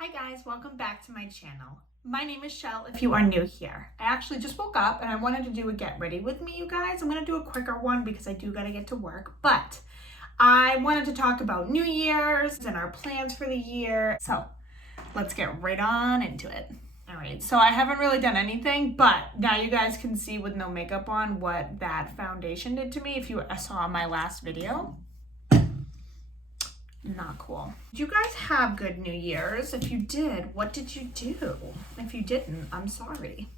Hi guys, welcome back to my channel. My name is Shell if you are new here. I actually just woke up and I wanted to do a get ready with me, you guys. I'm gonna do a quicker one because I do gotta get to work, but I wanted to talk about New Year's and our plans for the year. So let's get right on into it. All right, so I haven't really done anything, but now you guys can see with no makeup on what that foundation did to me if you saw my last video. Not cool. Did you guys have good New Year's? If you did, what did you do? If you didn't, I'm sorry.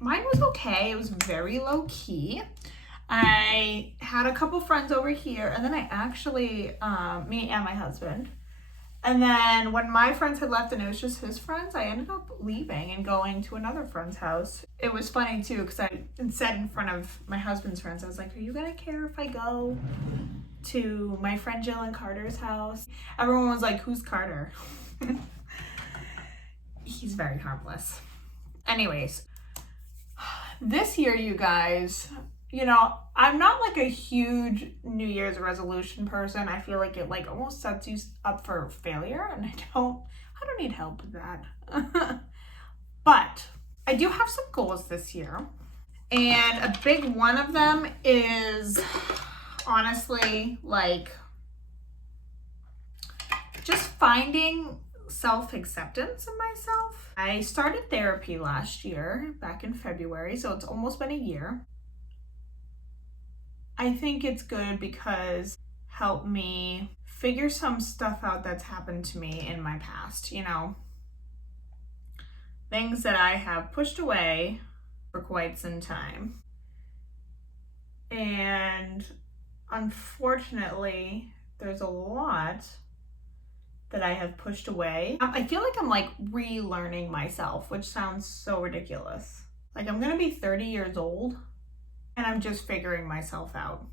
Mine was okay. It was very low key. I had a couple friends over here, and then I actually, me and my husband. And then when my friends had left and it was just his friends, I ended up leaving and going to another friend's house. It was funny too, because I said in front of my husband's friends, I was like, are you gonna care if I go to my friend Jill and Carter's house? Everyone was like, who's Carter? He's very harmless. Anyways, this year, you guys, you know, I'm not like a huge New Year's resolution person. I feel like it like almost sets you up for failure, and I don't need help with that. But I do have some goals this year, and a big one of them is honestly like just finding self-acceptance in myself. I started therapy last year, back in February, so it's almost been a year. I think it's good because it helped me figure some stuff out that's happened to me in my past, you know, things that I have pushed away for quite some time. And unfortunately, there's a lot that I have pushed away. I feel like I'm like relearning myself, which sounds so ridiculous. Like I'm gonna be 30 years old and I'm just figuring myself out.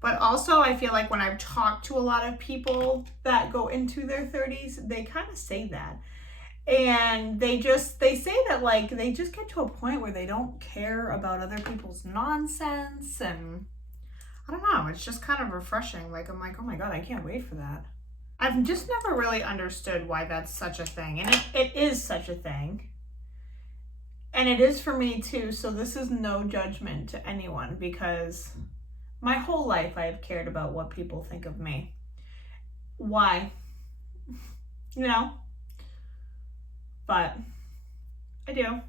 But also I feel like when I've talked to a lot of people that go into their 30s, they kind of say that. And they say that like they just get to a point where they don't care about other people's nonsense, and I don't know, it's just kind of refreshing. Like I'm like, oh my God, I can't wait for that. I've just never really understood why that's such a thing. And it is such a thing. And it is for me too, so this is no judgment to anyone, because my whole life I've cared about what people think of me. Why? You know? But I do.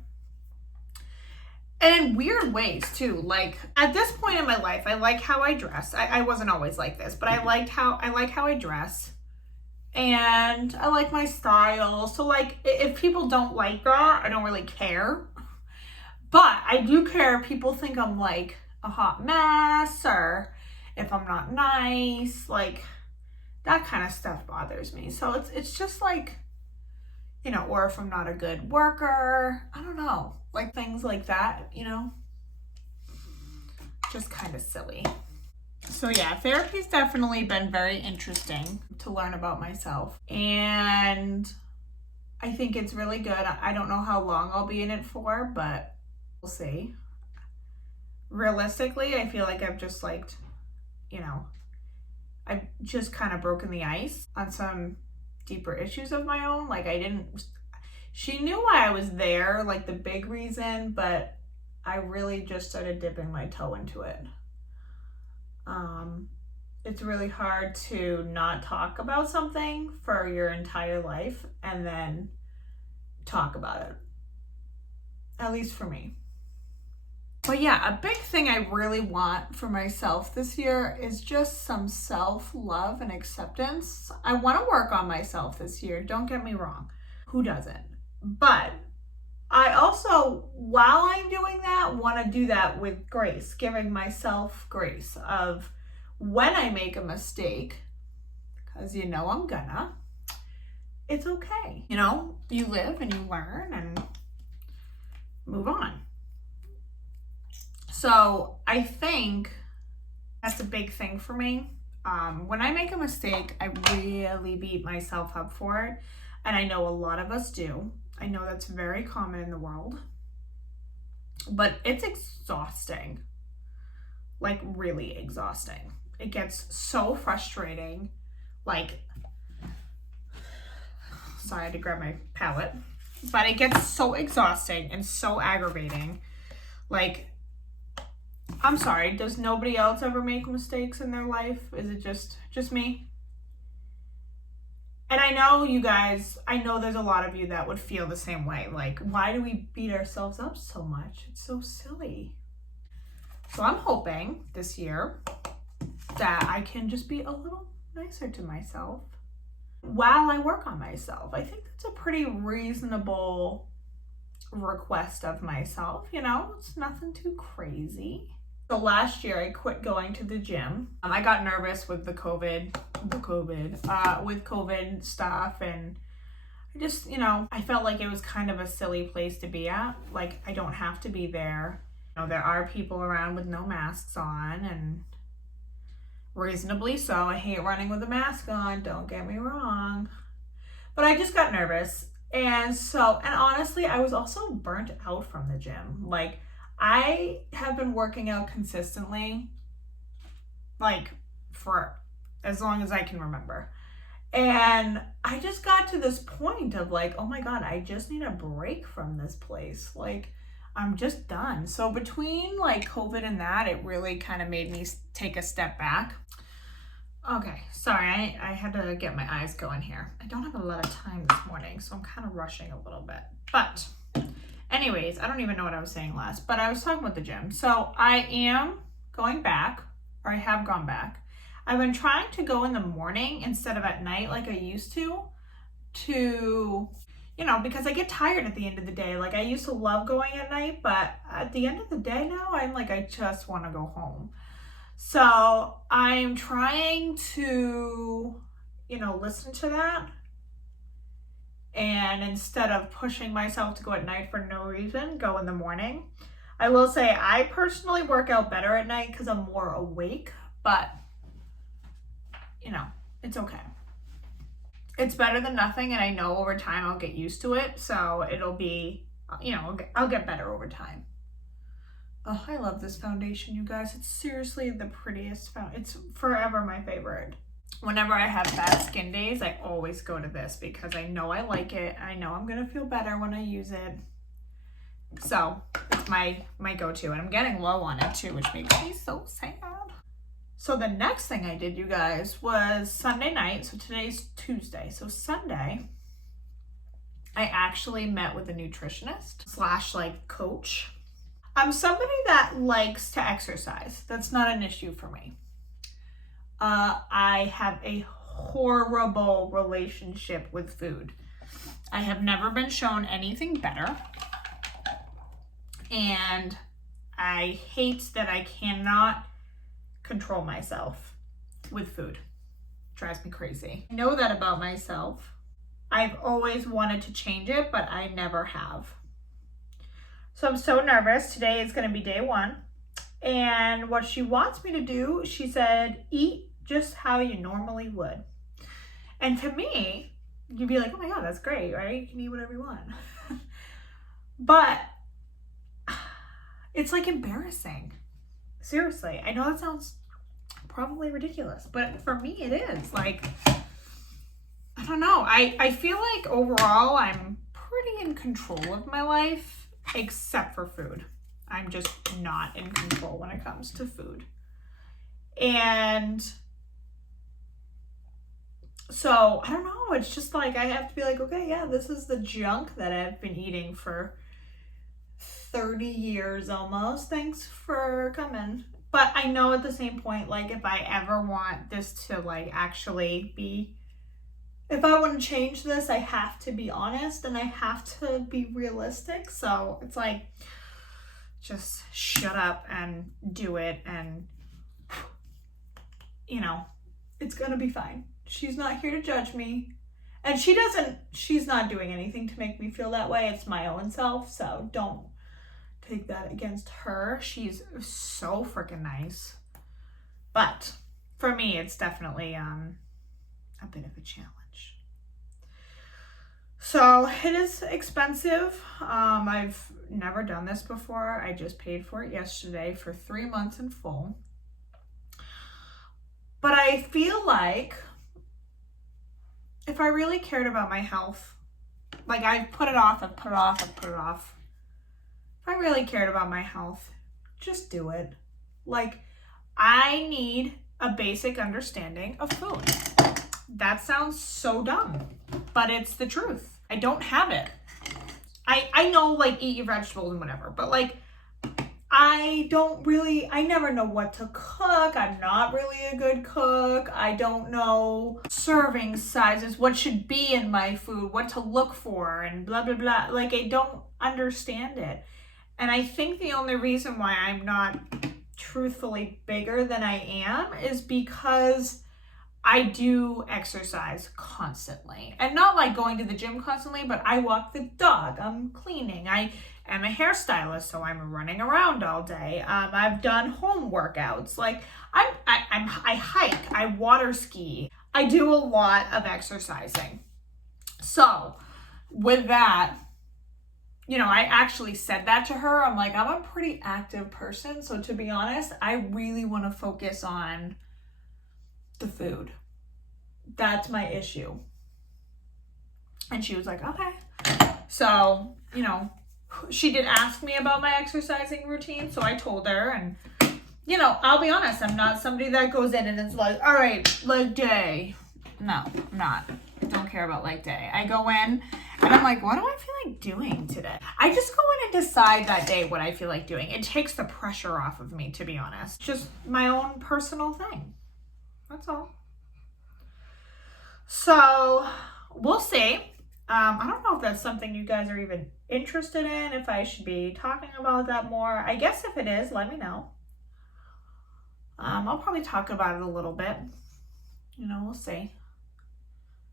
And in weird ways too. Like at this point in my life, I like how I dress. I wasn't always like this, but I like how I dress. And I like my style. So like if people don't like that, I don't really care. But I do care if people think I'm like a hot mess, or if I'm not nice, like that kind of stuff bothers me. So it's just like, you know, or if I'm not a good worker, I don't know, like things like that, you know, just kind of silly. So yeah, therapy's definitely been very interesting to learn about myself, and I think it's really good. I don't know how long I'll be in it for, but we'll see. Realistically, I feel like I've just like, you know, I've just kind of broken the ice on some deeper issues of my own. Like she knew why I was there, like the big reason, but I really just started dipping my toe into it. It's really hard to not talk about something for your entire life and then talk about it, at least for me. But yeah, a big thing I really want for myself this year is just some self-love and acceptance. I want to work on myself this year, don't get me wrong. Who doesn't? But I also, while I'm doing that, want to do that with grace, giving myself grace of when I make a mistake, because you know I'm gonna, it's okay. You know, you live and you learn and move on. So I think that's a big thing for me. When I make a mistake, I really beat myself up for it. And I know a lot of us do. I know that's very common in the world. But it's exhausting. Like really exhausting. It gets so frustrating. Like Sorry, I had to grab my palette. But it gets so exhausting and so aggravating. Like, I'm sorry, does nobody else ever make mistakes in their life? Is it just me? And I know you guys, I know there's a lot of you that would feel the same way. Like, why do we beat ourselves up so much? It's so silly. So I'm hoping this year that I can just be a little nicer to myself while I work on myself. I think that's a pretty reasonable request of myself, you know, it's nothing too crazy. So last year I quit going to the gym. I got nervous with with COVID stuff, and I just, you know, I felt like it was kind of a silly place to be at. Like, I don't have to be there. You know, there are people around with no masks on, and reasonably so. I hate running with a mask on, don't get me wrong. But I just got nervous. And honestly, I was also burnt out from the gym. Like, I have been working out consistently, like, for as long as I can remember. And I just got to this point of like, oh my God, I just need a break from this place. Like, I'm just done. So between like COVID and that, it really kind of made me take a step back. Okay, sorry, I had to get my eyes going here. I don't have a lot of time this morning, so I'm kind of rushing a little bit. But anyways, I don't even know what I was saying last, but I was talking about the gym. So I am going back, or I have gone back. I've been trying to go in the morning instead of at night like I used to, you know, because I get tired at the end of the day. Like, I used to love going at night, but at the end of the day now, I'm like, I just want to go home. So I'm trying to, you know, listen to that. And instead of pushing myself to go at night for no reason, go in the morning. I will say I personally work out better at night because I'm more awake, but you know, it's okay. It's better than nothing, and I know over time I'll get used to it, so it'll be, you know, I'll get better over time. Oh, I love this foundation, you guys. It's seriously the prettiest foundation. It's forever my favorite. Whenever I have bad skin days, I always go to this because I know I like it. I know I'm gonna feel better when I use it. So it's my go-to, and I'm getting low on it too, which makes me so sad. So the next thing I did, you guys, was Sunday night. So today's Tuesday. So Sunday, I actually met with a nutritionist / like coach. I'm somebody that likes to exercise. That's not an issue for me. I have a horrible relationship with food. I have never been shown anything better. And I hate that I cannot control myself with food. It drives me crazy. I know that about myself. I've always wanted to change it, but I never have. So I'm so nervous. Today is going to be day one. And what she wants me to do, she said, eat just how you normally would. And to me, you'd be like, oh my God, that's great, right? You can eat whatever you want. But it's like embarrassing. Seriously, I know that sounds probably ridiculous, but for me it is. Like, I don't know. I feel like overall I'm pretty in control of my life, except for food. I'm just not in control when it comes to food. And so, I don't know. It's just like I have to be like, okay, yeah, this is the junk that I've been eating for 30 years almost. Thanks for coming. But I know at the same point, like, if I ever want this to like actually be, if I want to change this, I have to be honest and I have to be realistic. So it's like, just shut up and do it, and you know, it's gonna be fine. She's not here to judge me, and she's not doing anything to make me feel that way. It's my own self, so don't take that against her. She's so freaking nice. But for me, it's definitely a bit of a challenge. So it is expensive. I've never done this before. I just paid for it yesterday for 3 months in full. But I feel like if I really cared about my health, Like, I've put it off, I've put it off, I've put it off. If I really cared about my health, just do it. Like, I need a basic understanding of food. That sounds so dumb, but it's the truth. I don't have it. I know, like, eat your vegetables and whatever, but, like, I never know what to cook. I'm not really a good cook. I don't know serving sizes, what should be in my food, what to look for, and blah, blah, blah. Like, I don't understand it. And I think the only reason why I'm not truthfully bigger than I am is because I do exercise constantly, and not like going to the gym constantly, but I walk the dog, I'm cleaning, I am a hairstylist, so I'm running around all day. I've done home workouts, like I hike, I water ski, I do a lot of exercising. So with that, you know, I actually said that to her. I'm like, I'm a pretty active person, so to be honest, I really want to focus on the food. That's my issue. And she was like, okay. So, you know, she did ask me about my exercising routine, so I told her. And, you know, I'll be honest, I'm not somebody that goes in and is like, all right, leg day. No, I'm not. I don't care about leg day. I go in and I'm like, what do I feel like doing today? I just go in and decide that day what I feel like doing. It takes the pressure off of me, to be honest. Just my own personal thing. That's all. So we'll see. I don't know if that's something you guys are even interested in, if I should be talking about that more. I guess if it is, let me know. I'll probably talk about it a little bit. You know, we'll see.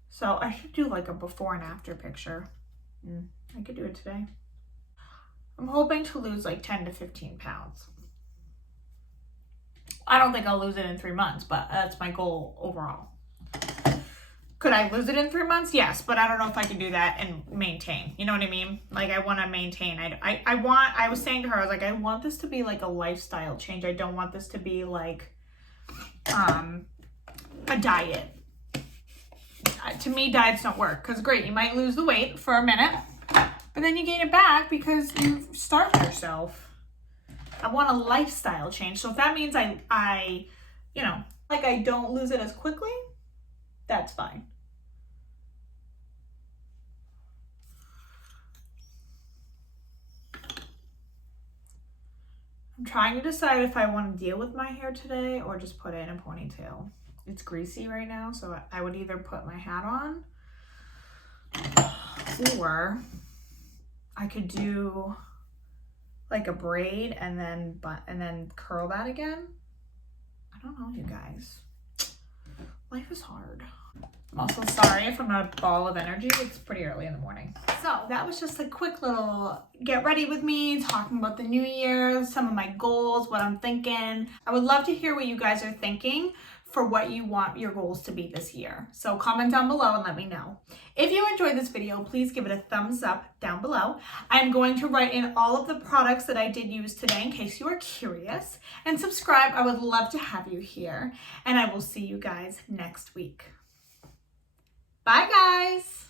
So I should do like a before and after picture. I could do it today. I'm hoping to lose like 10 to 15 pounds. I don't think I'll lose it in 3 months, but that's my goal overall. Could I lose it in 3 months? Yes, but I don't know if I can do that and maintain. You know what I mean? Like, I want to maintain. I was saying to her, I was like, I want this to be like a lifestyle change. I don't want this to be like a diet. To me, diets don't work. Because great, you might lose the weight for a minute, but then you gain it back because you've starved yourself. I want a lifestyle change. So if that means I, you know, like I don't lose it as quickly, that's fine. I'm trying to decide if I want to deal with my hair today or just put it in a ponytail. It's greasy right now, so I would either put my hat on or I could do like a braid and then curl that again. I don't know, you guys. Life is hard. I'm also sorry if I'm not a ball of energy. It's pretty early in the morning. So that was just a quick little get ready with me, talking about the new year, some of my goals, what I'm thinking. I would love to hear what you guys are thinking for what you want your goals to be this year. So comment down below and let me know. If you enjoyed this video, please give it a thumbs up down below. I'm going to write in all of the products that I did use today in case you are curious. And subscribe, I would love to have you here. And I will see you guys next week. Bye guys!